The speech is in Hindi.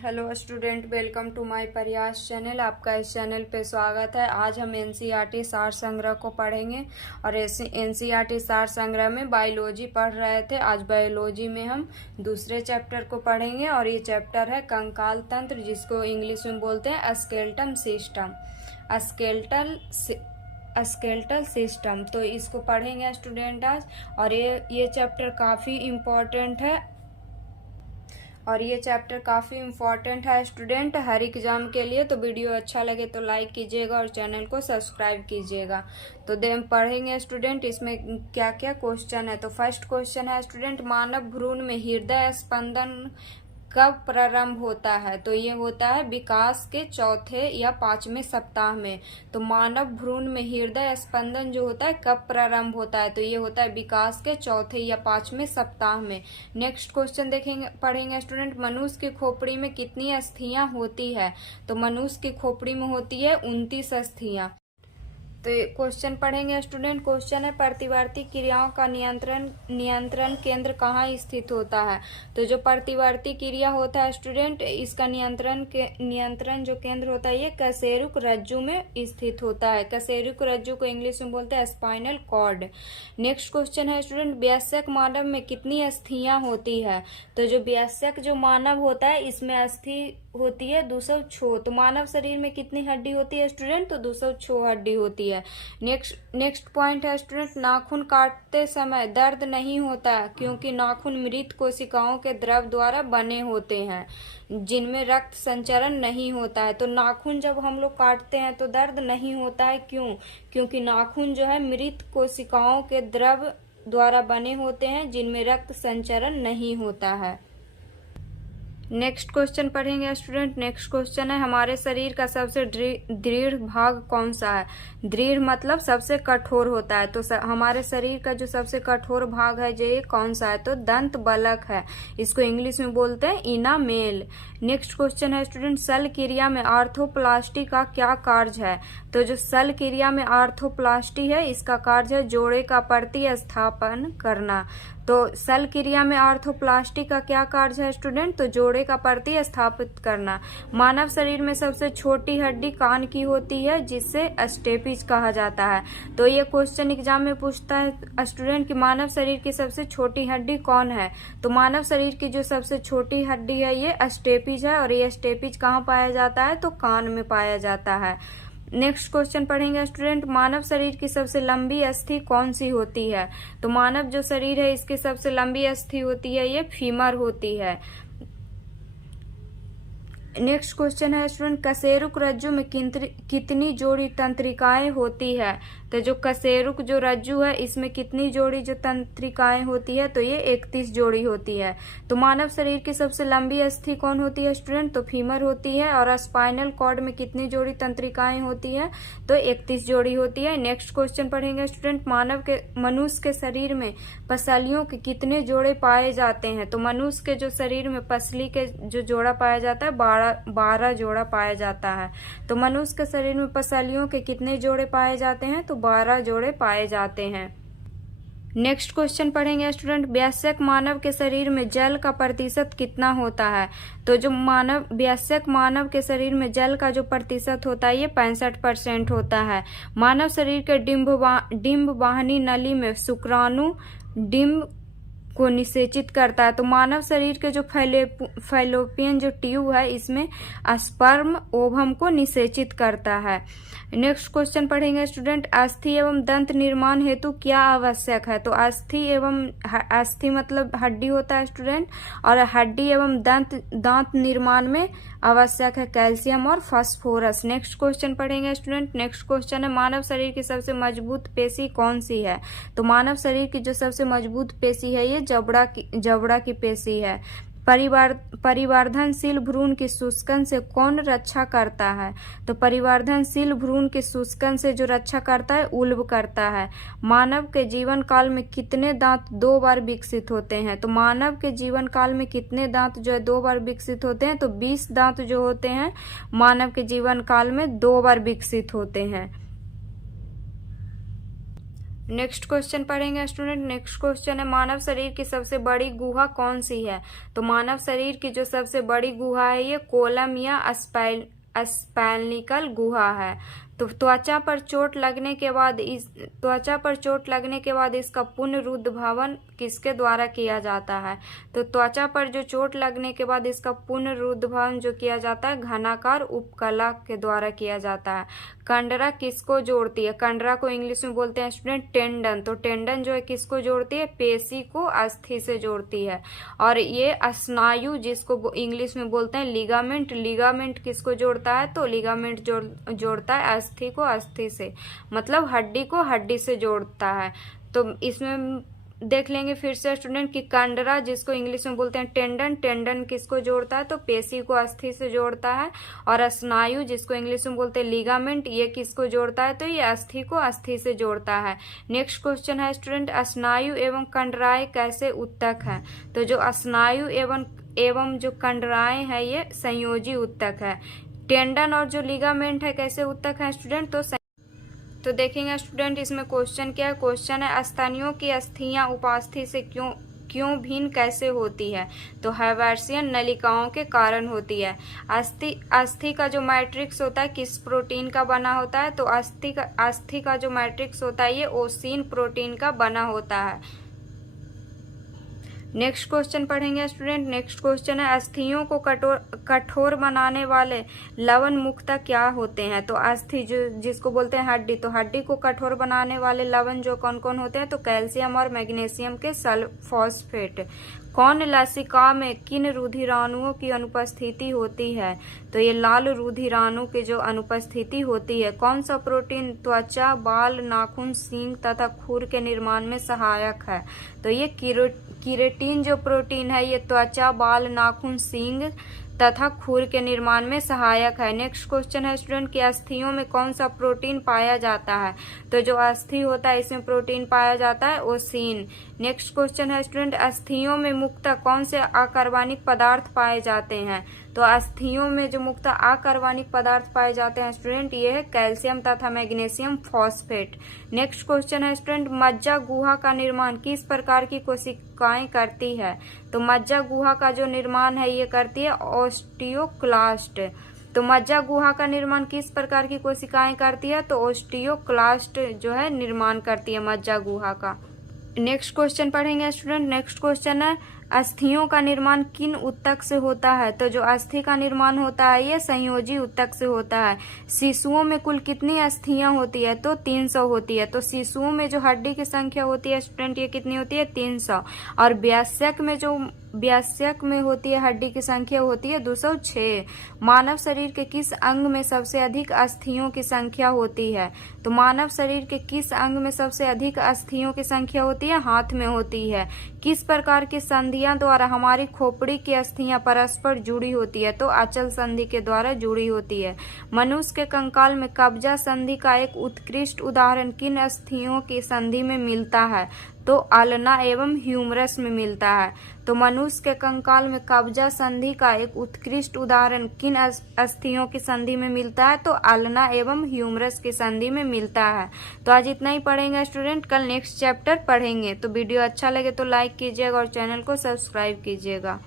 Hello student, welcome to my Prayas channel. आपका इस चैनल पे स्वागत है। आज हम एनसीईआरटी सार संग्रह को पढ़ेंगे और एनसीईआरटी सार संग्रह में बायोलॉजी पढ़ रहे थे। आज बायोलॉजी में हम दूसरे चैप्टर को पढ़ेंगे और ये चैप्टर है कंकाल तंत्र, जिसको इंग्लिश में बोलते हैं स्केलेटल सिस्टम। स्केलेटल सिस्टम तो इसको पढ़ेंगे स्टूडेंट आज। और ये चैप्टर काफ़ी इम्पोर्टेंट है स्टूडेंट हर एग्जाम के लिए। तो वीडियो अच्छा लगे तो लाइक कीजिएगा और चैनल को सब्सक्राइब कीजिएगा। तो हम पढ़ेंगे स्टूडेंट इसमें क्या क्या क्वेश्चन है। तो फर्स्ट क्वेश्चन है स्टूडेंट, मानव भ्रूण में हृदय स्पंदन कब प्रारंभ होता है? तो ये होता है विकास के चौथे या पांचवें सप्ताह में। तो मानव भ्रूण में हृदय स्पंदन जो होता है कब प्रारंभ होता है? तो ये होता है विकास के चौथे या पांचवें सप्ताह में। नेक्स्ट क्वेश्चन पढ़ेंगे स्टूडेंट, मनुष्य की खोपड़ी में कितनी अस्थियां होती है? तो मनुष्य की खोपड़ी में होती है 29 अस्थियां। तो क्वेश्चन पढ़ेंगे स्टूडेंट। क्वेश्चन है, प्रतिवर्ती क्रियाओं का नियंत्रण केंद्र कहाँ स्थित होता है? तो जो प्रतिवर्ती क्रिया होता है स्टूडेंट, इसका नियंत्रण जो केंद्र होता है ये कशेरुक रज्जु में स्थित होता है। कशेरुक रज्जु को इंग्लिश में बोलते हैं स्पाइनल कॉर्ड। नेक्स्ट क्वेश्चन है स्टूडेंट, वयस्क मानव में कितनी अस्थियां होती है? तो जो वयस्क जो मानव होता है इसमें अस्थि होती है 206। तो मानव शरीर में कितनी हड्डी होती है स्टूडेंट? तो 206 हड्डी होती है। नेक्स्ट पॉइंट है स्टूडेंट, नाखून काटते समय दर्द नहीं होता क्योंकि नाखून मृत कोशिकाओं के द्रव द्वारा बने होते हैं जिनमें रक्त संचरण नहीं होता है। तो नाखून जब हम लोग काटते हैं तो दर्द नहीं होता है, क्यों? क्योंकि नाखून जो है मृत कोशिकाओं के द्रव द्वारा बने होते हैं जिनमें रक्त संचरण नहीं होता है। नेक्स्ट क्वेश्चन पढ़ेंगे स्टूडेंट। नेक्स्ट क्वेश्चन है, हमारे शरीर का सबसे दृढ़ भाग कौन सा है? दृढ़ मतलब सबसे कठोर होता है। तो हमारे शरीर का जो सबसे कठोर भाग है जो ये कौन सा है? तो दंत बलक है। इसको इंग्लिश में बोलते हैं इनामेल। नेक्स्ट क्वेश्चन है स्टूडेंट, सल क्रिया में आर्थोप्लास्टी का क्या कार्य है? तो जो सल क्रिया में आर्थोप्लास्टी है इसका कार्य है जोड़े का प्रतिस्थापन करना। तो सल क्रिया में आर्थोप्लास्टी का क्या कार्य है स्टूडेंट? तो जोड़े का प्रतिस्थापित करना। मानव शरीर में सबसे छोटी हड्डी कान की होती है जिससे स्टेपिज कहा जाता है। तो ये क्वेश्चन एग्जाम में पूछता है स्टूडेंट कि मानव शरीर की सबसे छोटी हड्डी कौन है? तो मानव शरीर की जो सबसे छोटी हड्डी है ये स्टेपिज है। और ये स्टेपिज कहाँ पाया जाता है? तो कान में पाया जाता है। नेक्स्ट क्वेश्चन पढ़ेंगे स्टूडेंट, मानव शरीर की सबसे लंबी अस्थि कौन सी होती है? तो मानव जो शरीर है इसकी सबसे लंबी अस्थि होती है ये फीमर होती है। नेक्स्ट क्वेश्चन है स्टूडेंट, कशेरुक रज्जु में कितनी जोड़ी तंत्रिकाएं होती है? तो जो कशेरुक जो रज्जु है इसमें कितनी जोड़ी जो तंत्रिकाएं होती है? तो ये 31 जोड़ी होती है। तो मानव शरीर की सबसे लंबी अस्थि कौन होती है स्टूडेंट? तो फीमर होती है। और स्पाइनल कॉर्ड में कितनी जोड़ी तंत्रिकाएं होती है? तो 31 जोड़ी होती है। नेक्स्ट क्वेश्चन पढ़ेंगे स्टूडेंट, मनुष्य के शरीर में पसलियों के कितने जोड़े पाए जाते हैं? तो मनुष्य के जो शरीर में पसली के जो जोड़ा पाया जाता है 12 जोड़ा पाया जाता है। तो मनुष्य के शरीर में पसलियों के कितने जोड़े पाए जाते हैं? तो 12 जोड़े पाए जाते हैं। नेक्स्ट क्वेश्चन पढ़ेंगे स्टूडेंट, वयस्क मानव के शरीर में जल का प्रतिशत कितना होता है? तो जो वयस्क मानव के शरीर में जल का जो प्रतिशत होता है ये 65% होता है। मानव शरीर के डिंब वाहिनी नली में शुक्राणु डिंब को निषेचित करता है। तो मानव शरीर के जो फैलोपियन जो ट्यूब है इसमें स्पर्म ओवम को निषेचित करता है। नेक्स्ट क्वेश्चन पढ़ेंगे स्टूडेंट, अस्थि एवं दंत निर्माण हेतु क्या आवश्यक है? तो अस्थि मतलब हड्डी होता है स्टूडेंट, और हड्डी एवं दांत निर्माण में आवश्यक है कैल्शियम और फास्फोरस। नेक्स्ट क्वेश्चन पढ़ेंगे स्टूडेंट। नेक्स्ट क्वेश्चन है, मानव शरीर की सबसे मजबूत पेशी कौन सी है? तो मानव शरीर की जो सबसे मजबूत पेशी है ये जबड़ा की पेशी है। परिवर्धनशील भ्रूण की शुष्कन से कौन रक्षा करता है? तो परिवर्धनशील भ्रूण के शुष्कन से जो रक्षा करता है उल्ब करता है। मानव के जीवन काल में कितने दांत 2 बार विकसित होते हैं? तो मानव के जीवन काल में कितने दांत जो है 2 बार विकसित होते हैं? तो 20 दांत जो होते हैं मानव के जीवन काल में 2 बार विकसित होते हैं। नेक्स्ट क्वेश्चन पढ़ेंगे स्टूडेंट। नेक्स्ट क्वेश्चन है मानव शरीर की सबसे बड़ी गुहा कौन सी है? तो मानव शरीर की जो सबसे बड़ी गुहा है ये कोलम या स्पाइनल गुहा है। तो त्वचा पर चोट लगने के बाद इसका पुनरुद्भवन किसके द्वारा किया जाता है? तो त्वचा पर जो चोट लगने के बाद इसका पुनरुद्भवन जो किया जाता है घनाकार उपकला के द्वारा किया जाता है। कंडरा किसको जोड़ती है? कंडरा को इंग्लिश में बोलते हैं स्टूडेंट टेंडन। तो टेंडन जो है किसको जोड़ती है? पेशी को अस्थि से जोड़ती है। और ये स्नायु जिसको इंग्लिश में बोलते हैं लिगामेंट, लिगामेंट किसको जोड़ता है? तो लिगामेंट जोड़ता है अस्थि को अस्थि से, मतलब हड्डी को हड्डी से जोड़ता है। तो इसमें देख लेंगे फिर से स्टूडेंट कि कंडरा जिसको इंग्लिश में बोलते हैं टेंडन, टेंडन किसको जोड़ता है? तो पेशी को अस्थि से जोड़ता है। और स्नायु जिसको इंग्लिश में बोलते हैं लिगामेंट, ये किसको जोड़ता है? तो ये अस्थि को अस्थि से जोड़ता है। नेक्स्ट क्वेश्चन है स्टूडेंट स्नायु एवं कंडराएं कैसे उत्तक है? तो जो स्नायु एवं जो कंडराएं है ये संयोजी उत्तक है। टेंडन और जो लिगामेंट है कैसे उत्तक है स्टूडेंट? तो देखेंगे स्टूडेंट इसमें क्वेश्चन क्या है। क्वेश्चन है स्तनियों की अस्थियां उपास्थि से क्यों भिन्न कैसे होती है? तो हैवर्सियन नलिकाओं के कारण होती है। अस्थि का जो मैट्रिक्स होता है किस प्रोटीन का बना होता है? तो अस्थि का जो मैट्रिक्स होता है ये ओसिन प्रोटीन का बना होता है। नेक्स्ट क्वेश्चन पढ़ेंगे स्टूडेंट। नेक्स्ट क्वेश्चन है अस्थियों को कठोर बनाने वाले लवण मुख्यतः क्या होते हैं? तो अस्थि जिसको बोलते हैं हड्डी, तो हड्डी को कठोर बनाने वाले लवण जो कौन कौन होते हैं? तो कैल्शियम और मैग्नीशियम के सल्फोस्फेट। कौन लसिका में किन रुधिराणुओं की अनुपस्थिति होती है? तो ये लाल रुधिराणु की जो अनुपस्थिति होती है। कौन सा प्रोटीन त्वचा, बाल, नाखून, सींग तथा खुर के निर्माण में सहायक है? तो ये कीरेटिन जो प्रोटीन है ये त्वचा, बाल, नाखून, सींग तथा खुर के निर्माण में सहायक है। नेक्स्ट क्वेश्चन है स्टूडेंट कि अस्थियों में कौन सा प्रोटीन पाया जाता है? तो जो अस्थि होता है इसमें प्रोटीन पाया जाता है ओसिन। नेक्स्ट क्वेश्चन है स्टूडेंट अस्थियों में मुख्यतः कौन से अकार्बनिक पदार्थ पाए जाते हैं? तो अस्थियों में जो मुख्यतः अकार्बनिक पदार्थ पाए जाते हैं स्टूडेंट ये है कैल्शियम तथा मैग्नीशियम फॉस्फेट। नेक्स्ट क्वेश्चन है स्टूडेंट मज्जा गुहा का निर्माण किस प्रकार की कोशिकाएं करती है? तो मज्जा गुहा का जो निर्माण है ये करती है ओस्टियोक्लास्ट। तो मज्जा गुहा का निर्माण किस प्रकार की कोशिकाएं करती है? तो ओस्टियोक्लास्ट जो है निर्माण करती है मज्जा गुहा का। नेक्स्ट क्वेश्चन पढ़ेंगे स्टूडेंट। नेक्स्ट क्वेश्चन है अस्थियों का निर्माण किन उत्तक से होता है? तो जो अस्थि का निर्माण होता है ये संयोजी उत्तक से होता है। शिशुओं में कुल कितनी अस्थियां होती है? तो 300 होती है। तो शिशुओं में जो हड्डी की संख्या होती है स्टूडेंट ये कितनी होती है? 300। और वयस्क में होती है हड्डी की संख्या होती है 206। मानव शरीर के किस अंग में सबसे अधिक अस्थियों की संख्या होती है? तो मानव शरीर के किस अंग में सबसे अधिक अस्थियों की संख्या होती है? हाथ में होती है। किस प्रकार की संधियां द्वारा हमारी खोपड़ी की अस्थियां परस्पर जुड़ी होती है? तो अचल संधि के द्वारा जुड़ी होती है। मनुष्य के कंकाल में कब्जा संधि का एक उत्कृष्ट उदाहरण किन अस्थियों की संधि में मिलता है? तो अल्ना एवं ह्यूमरस में मिलता है। तो मनुष्य के कंकाल में कब्जा संधि का एक उत्कृष्ट उदाहरण किन अस्थियों की संधि में मिलता है? तो अल्ना एवं ह्यूमरस की संधि में मिलता है। तो आज इतना ही पढ़ेंगे स्टूडेंट, कल नेक्स्ट चैप्टर पढ़ेंगे। तो वीडियो अच्छा लगे तो लाइक कीजिएगा और चैनल को सब्सक्राइब कीजिएगा।